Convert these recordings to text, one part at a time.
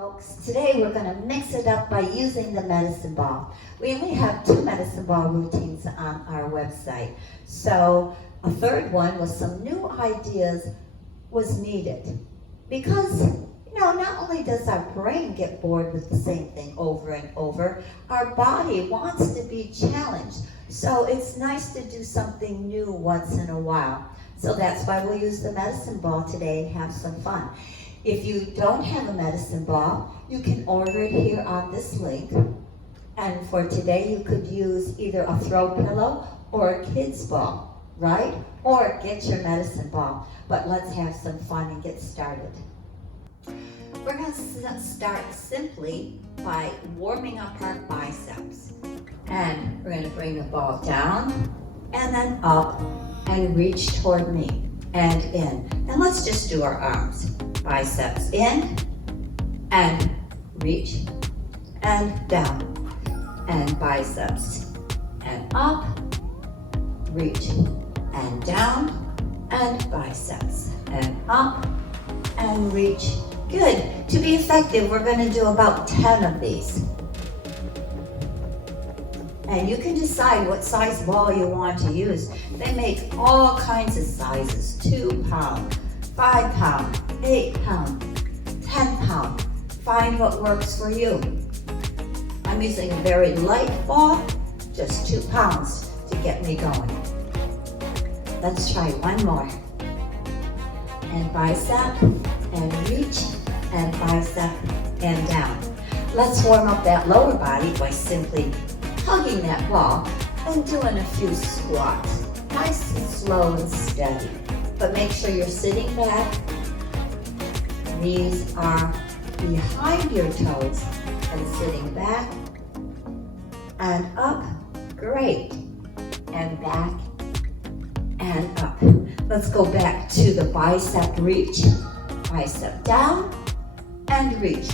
folks. Today we're going to mix it up by using the medicine ball. We only have 2 medicine ball routines on our website. So a third one with some new ideas was needed. Because, not only does our brain get bored with the same thing over and over, our body wants to be challenged. So it's nice to do something new once in a while. So that's why we'll use the medicine ball today and have some fun. If you don't have a medicine ball, you can order it here on this link. And for today, you could use either a throw pillow or a kid's ball, right? Or get your medicine ball. But let's have some fun and get started. We're going to start simply by warming up our biceps. And we're going to bring the ball down and then up and reach toward me and in. And let's just do our arms. Biceps in and reach and down. And biceps and up, reach and down, and biceps and up and reach. Good. To be effective, we're going to do about 10 of these. And you can decide what size ball you want to use. They make all kinds of sizes, 2 pound, 5 pound, 8 pound, 10 pound. Find what works for you. I'm using a very light ball, just 2 pounds to get me going. Let's try one more. And bicep, and reach, and bicep, and down. Let's warm up that lower body by simply hugging that ball and doing a few squats. Nice and slow and steady. But make sure you're sitting back. Knees are behind your toes and sitting back and up. Great. And back and up. Let's go back to the bicep reach. Bicep down and reach.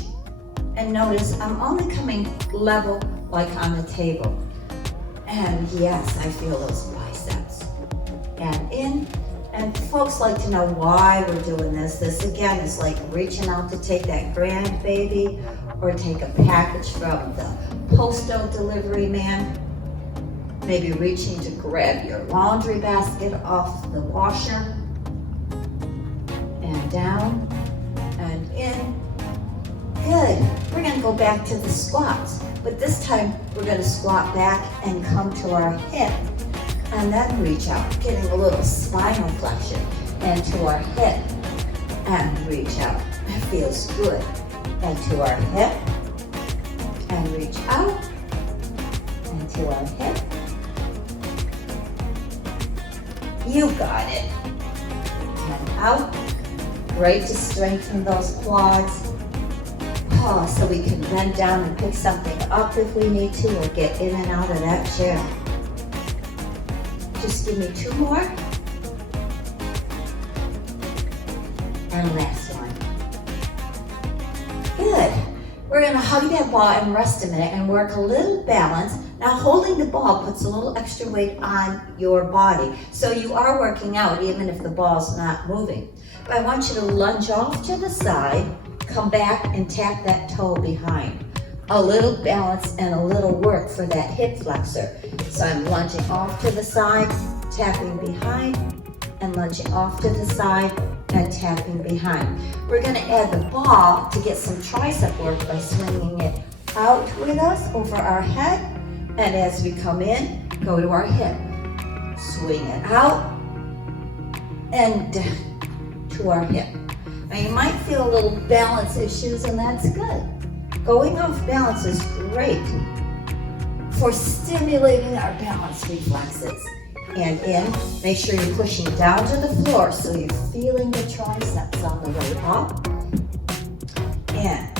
And notice I'm only coming level like on the table. And yes, I feel those biceps. And in. And folks like to know why we're doing this. This again is like reaching out to take that grandbaby or take a package from the postal delivery man. Maybe reaching to grab your laundry basket off the washer. And down and in. Good. We're going to go back to the squats. But this time we're going to squat back and come to our hip. And then reach out, getting a little spinal flexion, and to our hip, and reach out. That feels good. And to our hip, and reach out, and to our hip. You got it. And out. Great to strengthen those quads. Oh, so we can bend down and pick something up if we need to, or get in and out of that chair. Just give me 2 more. And last one. Good. We're going to hug that ball and rest a minute and work a little balance. Now holding the ball puts a little extra weight on your body. So you are working out even if the ball's not moving. But I want you to lunge off to the side, come back and tap that toe behind. A little balance and a little work for that hip flexor. So I'm lunging off to the side, tapping behind, and lunging off to the side and tapping behind. We're going to add the ball to get some tricep work by swinging it out with us over our head. And as we come in, go to our hip. Swing it out and down to our hip. Now you might feel a little balance issues, and that's good. Going off balance is great for stimulating our balance reflexes. And in, make sure you're pushing down to the floor so you're feeling the triceps on the way up. And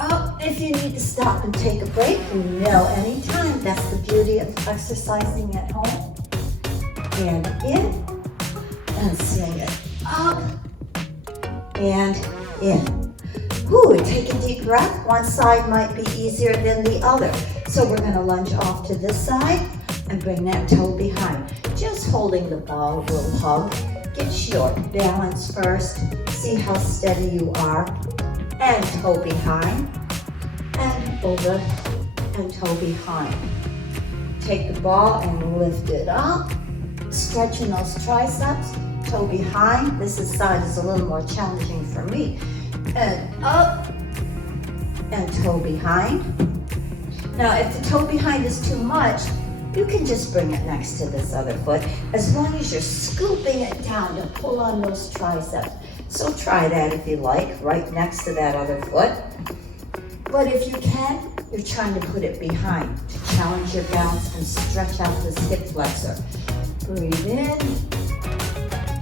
up. If you need to stop and take a break, anytime. That's the beauty of exercising at home. And in, and swing it up, and in. Ooh, take a deep breath. One side might be easier than the other. So we're going to lunge off to this side and bring that toe behind. Just holding the ball, a little hug. Get your balance first. See how steady you are. and toe behind, and over, and toe behind. Take the ball and lift it up, stretching those triceps, toe behind. This side is a little more challenging for me. And up, and toe behind. Now, if the toe behind is too much, you can just bring it next to this other foot, as long as you're scooping it down to pull on those triceps. So try that if you like, right next to that other foot. But if you can, you're trying to put it behind to challenge your balance and stretch out this hip flexor. Breathe in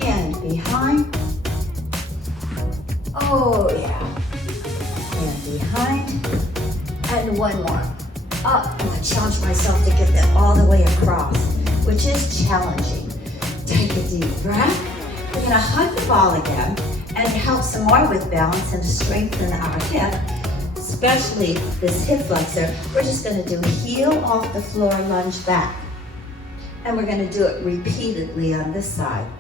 and behind. Oh yeah. And behind. And one more. Up. I'm going to challenge myself to get that all the way across, which is challenging. Take a deep breath. We're going to hug the ball again and help some more with balance and strengthen our hip, especially this hip flexor. We're just going to do heel off the floor, lunge back. And we're going to do it repeatedly on this side.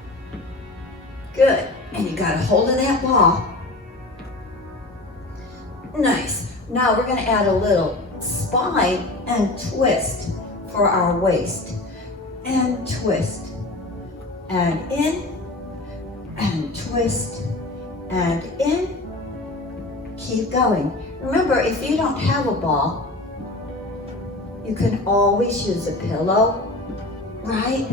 Good. And you got a hold of that ball. Nice. Now we're going to add a little spine and twist for our waist. And twist. And in. And twist. And in. Keep going. Remember, if you don't have a ball, you can always use a pillow, right?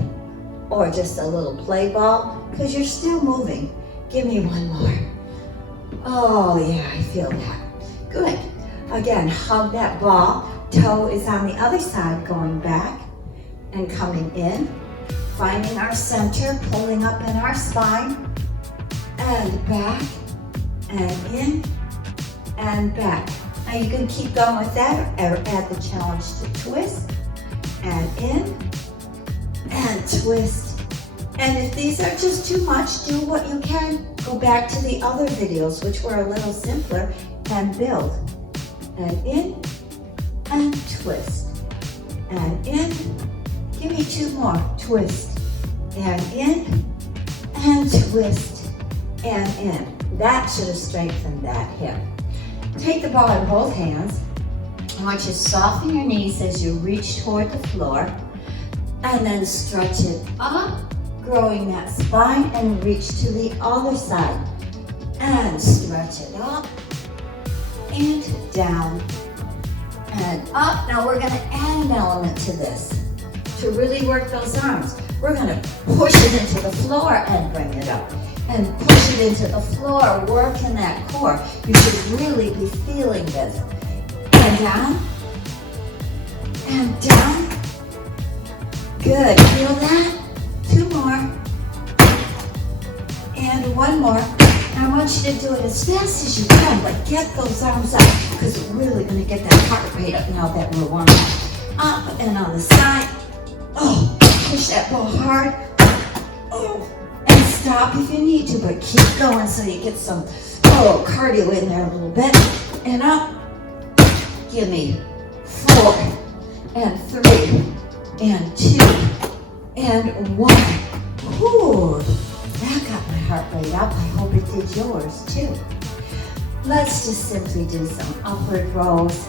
Or just a little play ball, because you're still moving. Give me one more. Oh yeah, I feel that. Good. Again, hug that ball. Toe is on the other side, going back and coming in. Finding our center, pulling up in our spine. And back, and in, and back. Now you can keep going with that, or add the challenge to twist, and in, and twist. And if these are just too much, do what you can. Go back to the other videos, which were a little simpler, and build. And in, and twist. And in, give me two more, twist. And in, and twist. And in. That should have strengthened that hip. Take the ball in both hands. I want you to soften your knees as you reach toward the floor. And then stretch it up, growing that spine, and reach to the other side. And stretch it up, and down, and up. Now we're going to add an element to this to really work those arms. We're going to push it into the floor and bring it up. And push it into the floor, work in that core. You should really be feeling this. And down, and down. Good, feel that? Two more. And one more. And I want you to do it as fast as you can, but get those arms up, because we're really going to get that heart rate up now that we're warming up. Up and on the side. Oh, push that ball hard. Oh. Stop if you need to, but keep going so you get some cardio in there a little bit. And up. Give me 4, and 3, and 2, and 1. Ooh, that got my heart rate up. I hope it did yours too. Let's just simply do some upward rows.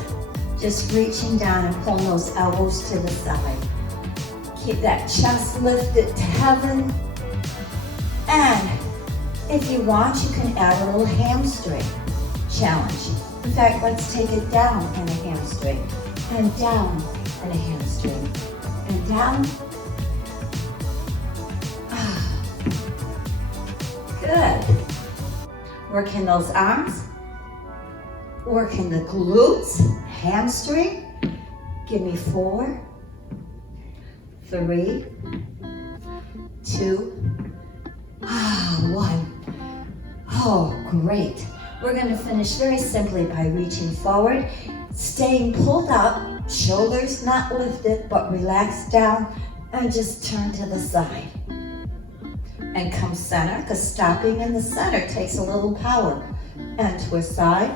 Just reaching down and pulling those elbows to the side. Keep that chest lifted to heaven. And if you want, you can add a little hamstring challenge. In fact, let's take it down in a hamstring, and down in a hamstring, and down. Good. Working those arms, working the glutes, hamstring. Give me 4, 3, 2, 1. Oh, great. We're going to finish very simply by reaching forward, staying pulled up, shoulders not lifted, but relaxed down, and just turn to the side. And come center, because stopping in the center takes a little power. And twist side.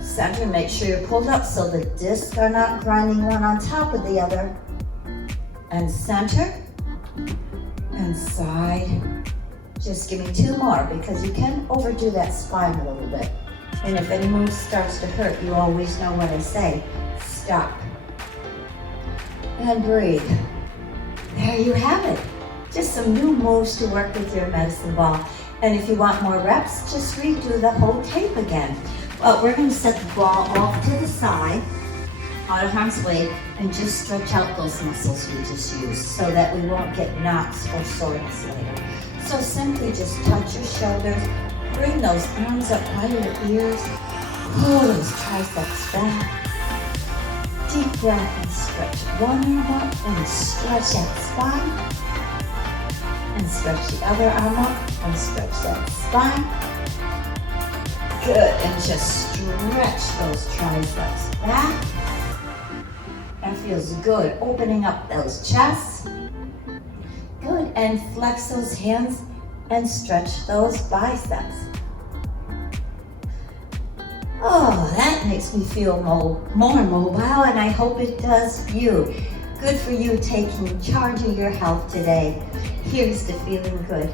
Center, make sure you're pulled up so the discs are not grinding one on top of the other. And center. And side. Just give me 2 more, because you can overdo that spine a little bit. And if any move starts to hurt, you always know what I say. Stop. And breathe. There you have it. Just some new moves to work with your medicine ball. And if you want more reps, just redo the whole tape again. Well, we're going to set the ball off to the side, out of harm's way, and just stretch out those muscles we just used so that we won't get knots or soreness later. So simply just touch your shoulders, bring those arms up by your ears, pull those triceps back. Deep breath and stretch one arm up and stretch that spine. And stretch the other arm up and stretch that spine. Good, and just stretch those triceps back. That feels good, opening up those chests. Good, and flex those hands and stretch those biceps. Oh, that makes me feel more mobile, and I hope it does you. Good for you taking charge of your health today. Here's to feeling good.